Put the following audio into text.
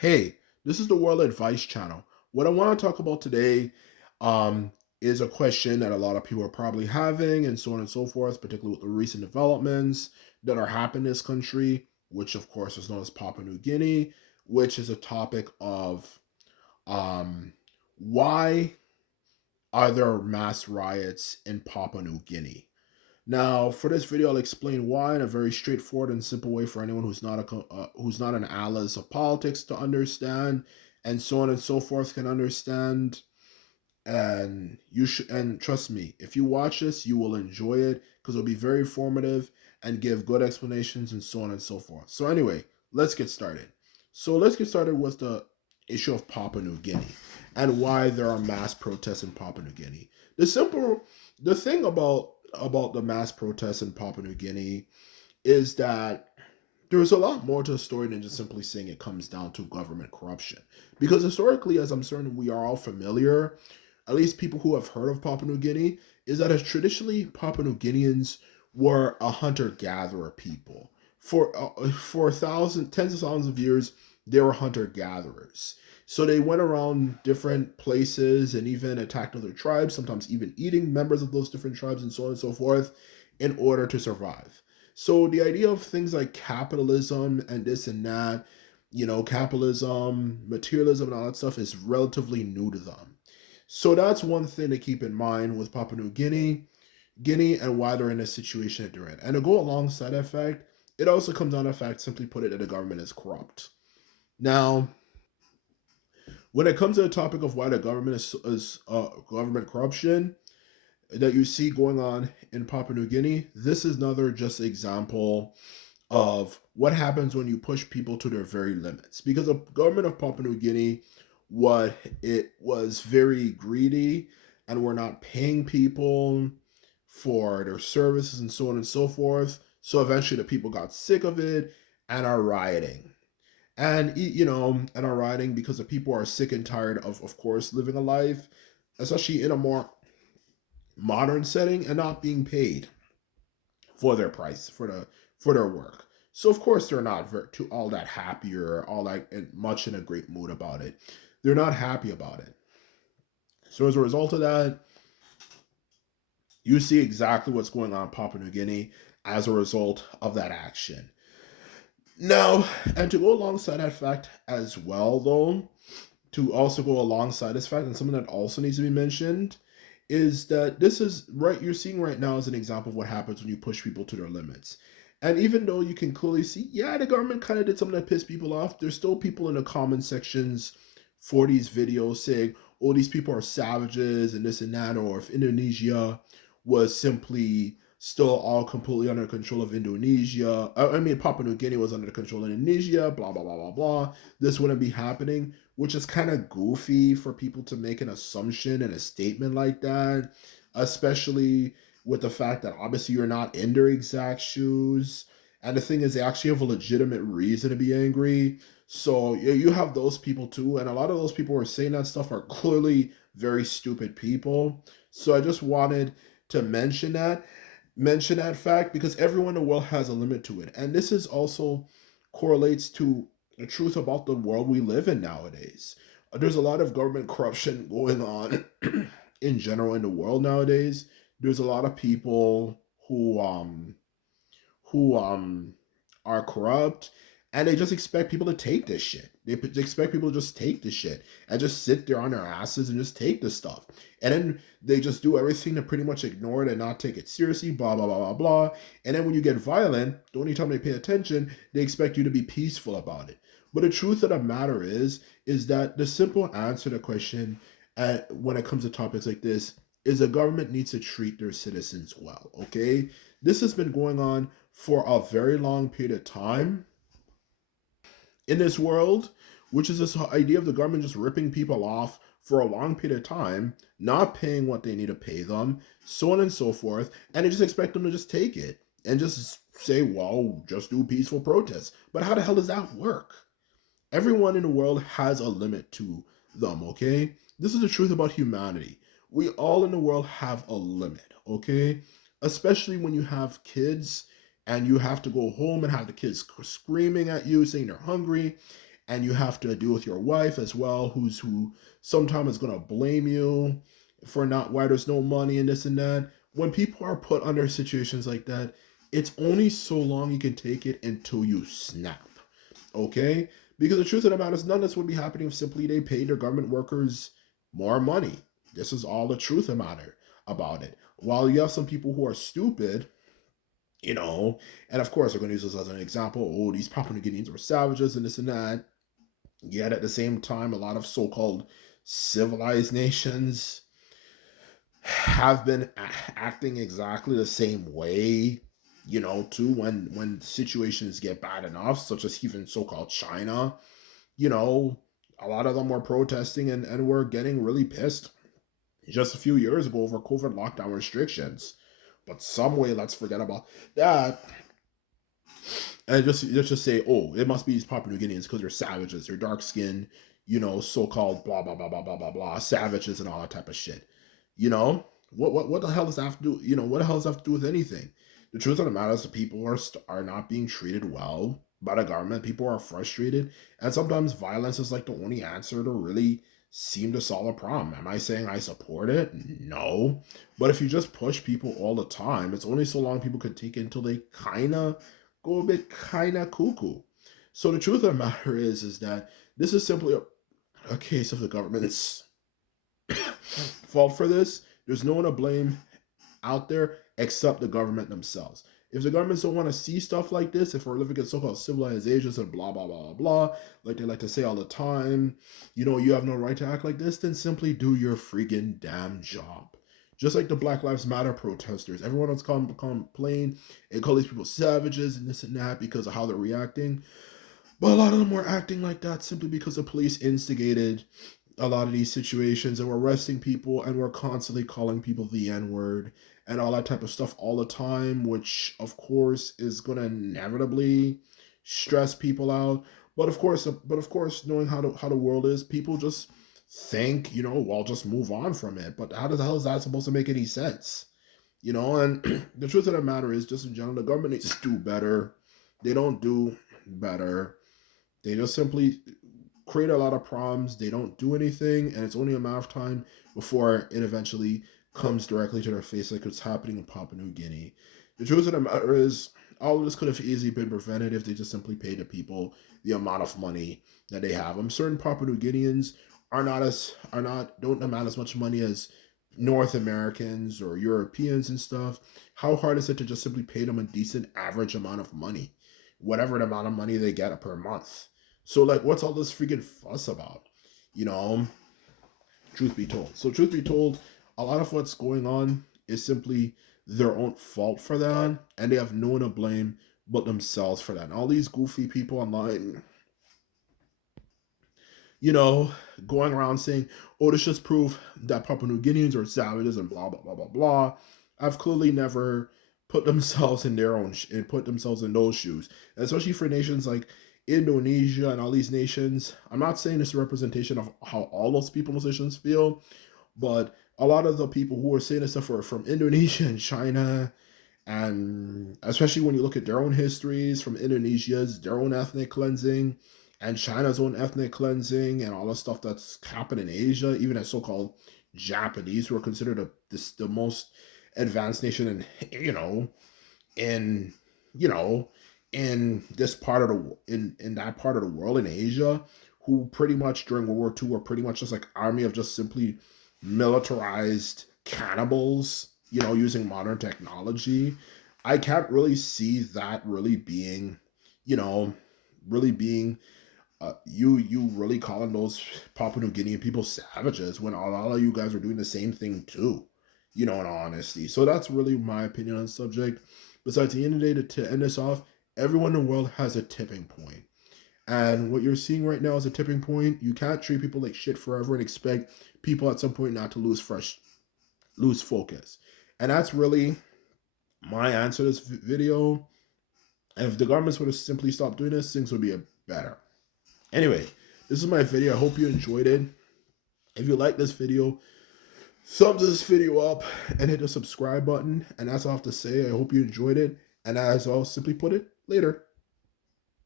Hey, this is the World Advice Channel. What I want to talk about today um, is a question that a lot of people are probably having, and so on and so forth, particularly with the recent developments that are happening in this country, which of course is known as Papua New Guinea, which is a topic of um, why are there mass riots in Papua New Guinea? Now, for this video, I'll explain why in a very straightforward and simple way for anyone who's not an analyst of politics to understand, and so on and so forth can understand. And trust me, if you watch this, you will enjoy it because it'll be very informative and give good explanations and so on and so forth. So anyway, let's get started. So let's get started with the issue of Papua New Guinea and why there are mass protests in Papua New Guinea. The thing about the mass protests in Papua New Guinea is that there's a lot more to the story than just simply saying it comes down to government corruption. Because historically, as I'm certain we are all familiar, at least people who have heard of Papua New Guinea, is that as traditionally Papua New Guineans were a hunter-gatherer people. For tens of thousands of years, they were hunter-gatherers. So they went around different places and even attacked other tribes, sometimes even eating members of those different tribes and so on and so forth in order to survive. So the idea of things like capitalism and this and that, capitalism, materialism, and all that stuff is relatively new to them. So that's one thing to keep in mind with Papua New Guinea, and why they're in the situation that they're in. And to go alongside that fact, it also comes down to the fact, simply put it, that the government is corrupt. Now, when it comes to the topic of why the government is government corruption that you see going on in Papua New Guinea, this is another just example of what happens when you push people to their very limits. Because the government of Papua New Guinea, what it was very greedy and were not paying people for their services and so on and so forth. So eventually the people got sick of it and are rioting. And are rioting because the people are sick and tired of course, living a life, especially in a more modern setting, and not being paid for their price for their work. So of course they're not too all that happy or all that much in a great mood about it. They're not happy about it. So as a result of that, you see exactly what's going on in Papua New Guinea as a result of that action. Now, and to go alongside that fact as well, though, to also go alongside this fact, and something that also needs to be mentioned, is that this is right you're seeing right now as an example of what happens when you push people to their limits. And even though you can clearly see, yeah, the government kind of did something that pissed people off, there's still people in the comment sections for these videos saying, oh, these people are savages and this and that, or if Indonesia was simply still all completely under control of Indonesia. I mean, Papua New Guinea was under the control of Indonesia, blah, blah, blah, blah, blah. This wouldn't be happening, which is kind of goofy for people to make an assumption and a statement like that, especially with the fact that obviously you're not in their exact shoes. And the thing is, they actually have a legitimate reason to be angry. So you have those people too. And a lot of those people who are saying that stuff are clearly very stupid people. So I just wanted to mention that fact because everyone in the world has a limit to it. And this is also correlates to the truth about the world we live in nowadays. There's a lot of government corruption going on in general in the world nowadays. There's a lot of people who are corrupt, and they just expect people to take this shit. They expect people to just take this shit and just sit there on their asses and just take this stuff. And then they just do everything to pretty much ignore it and not take it seriously, blah, blah, blah, blah, blah. And then when you get violent, the only time they pay attention, they expect you to be peaceful about it. But the truth of the matter is that the simple answer to the question when it comes to topics like this is the government needs to treat their citizens well, okay? This has been going on for a very long period of time in this world, which is this idea of the government just ripping people off for a long period of time, not paying what they need to pay them, so on and so forth, and they just expect them to just take it and just say, well, just do peaceful protests. But how the hell does that work? Everyone in the world has a limit to them, okay? This is the truth about humanity. We all in the world have a limit, okay? Especially when you have kids and you have to go home and have the kids screaming at you saying they're hungry, and you have to deal with your wife as well, who sometimes is gonna blame you for not why there's no money and this and that. When people are put under situations like that, it's only so long you can take it until you snap. Okay? Because the truth of the matter is none of this would be happening if simply they paid their government workers more money. This is all the truth of the matter about it. While you have some people who are stupid, and of course they're going to use this as an example. Oh, these Papua New Guineans were savages and this and that. Yet at the same time, a lot of so-called civilized nations have been acting exactly the same way, too, when situations get bad enough, such as even so-called China. you know, a lot of them were protesting and were getting really pissed just a few years ago over COVID lockdown restrictions. But some way, let's forget about that and just say, oh, it must be these Papua New Guineans because they're savages, they're dark skinned, so-called blah blah blah blah blah blah blah savages and all that type of shit. You know what the hell does that have to do? What the hell does that have to do with anything? The truth of the matter is, the people are not being treated well by the government. People are frustrated, and sometimes violence is like the only answer to really seem to solve a problem. Am I saying I support it? No, but if you just push people all the time, it's only so long people could take it until they kind of go a bit kind of cuckoo. So the truth of the matter is that this is simply a case of the government's fault for this. There's no one to blame out there except the government themselves. If the governments don't want to see stuff like this, if we're living in so-called civilizations and blah blah blah blah, like they like to say all the time, you have no right to act like this, then simply do your freaking damn job. Just like the Black Lives Matter protesters, everyone else complain and call these people savages and this and that because of how they're reacting. But a lot of them were acting like that simply because the police instigated a lot of these situations and were arresting people and were constantly calling people the N-word and all that type of stuff all the time, which of course is gonna inevitably stress people out. But of course, knowing how the world is, people just think, well, just move on from it. But how the hell is that supposed to make any sense? And the truth of the matter is, just in general, the government needs to do better. They don't do better. They just simply create a lot of problems. They don't do anything, and it's only a matter of time before it eventually comes directly to their face, like it's happening in Papua New Guinea. The truth of the matter is, all of this could have easily been prevented if they just simply paid the people the amount of money that they have. I'm certain Papua New Guineans don't amount as much money as North Americans or Europeans and stuff. How hard is it to just simply pay them a decent average amount of money, whatever the amount of money they get per month? So like, what's all this freaking fuss about? You know, truth be told. So truth be told, a lot of what's going on is simply their own fault for that, and they have no one to blame but themselves for that. And all these goofy people online, you know, going around saying, "Oh, this just prove that Papua New Guineans are savages and blah blah blah blah blah." I've clearly never put themselves in their own and put themselves in those shoes, and especially for nations like Indonesia and all these nations. I'm not saying it's a representation of how all those people and nations feel, but a lot of the people who are saying this stuff are from Indonesia and China, and especially when you look at their own histories from Indonesia's, their own ethnic cleansing, and China's own ethnic cleansing, and all the stuff that's happened in Asia, even as so-called Japanese, who are considered the most advanced nation in you know in this part of in that part of the world in Asia, who pretty much during World War II were pretty much just like army of just simply militarized cannibals, using modern technology. I can't really see that really being, you know, really being you really calling those Papua New Guinean people savages when a lot of you guys are doing the same thing too, in all honesty. So that's really my opinion on the subject. Besides, the end of the day, to end this off, everyone in the world has a tipping point. And what you're seeing right now is a tipping point. You can't treat people like shit forever and expect people at some point not to lose focus. And that's really my answer to this video. And if the governments would have simply stopped doing this, things would be better. Anyway, this is my video. I hope you enjoyed it. If you like this video, thumbs this video up and hit the subscribe button. And that's all I have to say. I hope you enjoyed it. And as I'll simply put it, later.